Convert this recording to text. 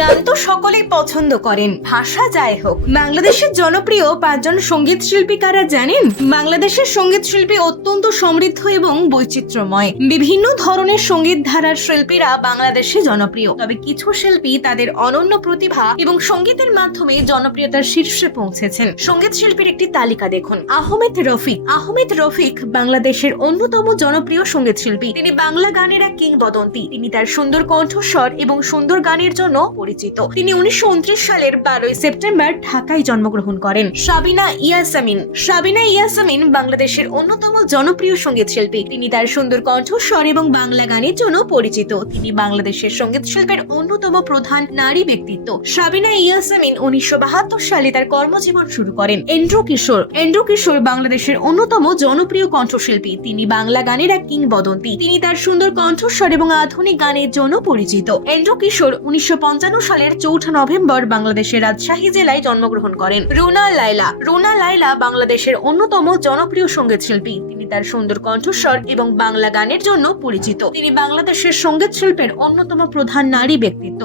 গান তো সকলেই পছন্দ করেন, ভাষা যাই হোক। বাংলাদেশের জনপ্রিয় 5 জন সঙ্গীত শিল্পী কারা জানেন? বাংলাদেশের সঙ্গীত শিল্পী অত্যন্ত সমৃদ্ধ এবং বৈচিত্র্যময়। বিভিন্ন ধরনের সঙ্গীত ধারার শিল্পীরা বাংলাদেশে জনপ্রিয়, তবে কিছু শিল্পী তাদের অনন্য প্রতিভা এবং সঙ্গীতের মাধ্যমে জনপ্রিয়তার শীর্ষে পৌঁছেছেন। সঙ্গীত শিল্পীর একটি তালিকা দেখুন। আহমেদ রফিক। আহমেদ রফিক বাংলাদেশের অন্যতম জনপ্রিয় সঙ্গীত শিল্পী। তিনি বাংলা গানের এক কিংবদন্তি। তিনি তার সুন্দর কণ্ঠস্বর এবং সুন্দর গানের জন্য পরিচিত। তিনি 1929 সালের 12 সেপ্টেম্বর ঢাকায় জন্মগ্রহণ করেন। সাবিনা ইয়াসমিন। সাবিনা ইয়াসমিন বাংলাদেশের অন্যতম জনপ্রিয় সঙ্গীত শিল্পী। তিনি তার সুন্দর কণ্ঠস্বর এবং বাংলা গানের জন্য পরিচিত। তিনি বাংলাদেশের সঙ্গীত শিল্পের অন্যতম প্রধান নারী ব্যক্তিত্ব। সাবিনা ইয়াসমিন 1972 সালে তার কর্মজীবন শুরু করেন। এন্ড্রু কিশোর। এন্ড্রু কিশোর বাংলাদেশের অন্যতম জনপ্রিয় কণ্ঠশিল্পী। তিনি বাংলা গানের এক কিংবদন্তি। তিনি তার সুন্দর কণ্ঠস্বর এবং আধুনিক গানের জন্য পরিচিত। এন্ড্রু কিশোর 1955 সালের 4 নভেম্বর বাংলাদেশের রাজশাহী জেলায় জন্মগ্রহণ করেন। রুনা লায়লা। রুনা লায়লা বাংলাদেশের অন্যতম জনপ্রিয় সঙ্গীত শিল্পী। তিনি তার সুন্দর কণ্ঠস্বর এবং বাংলা গানের জন্য পরিচিত। তিনি বাংলাদেশের সঙ্গীত শিল্পের অন্যতম প্রধান নারী ব্যক্তিত্ব।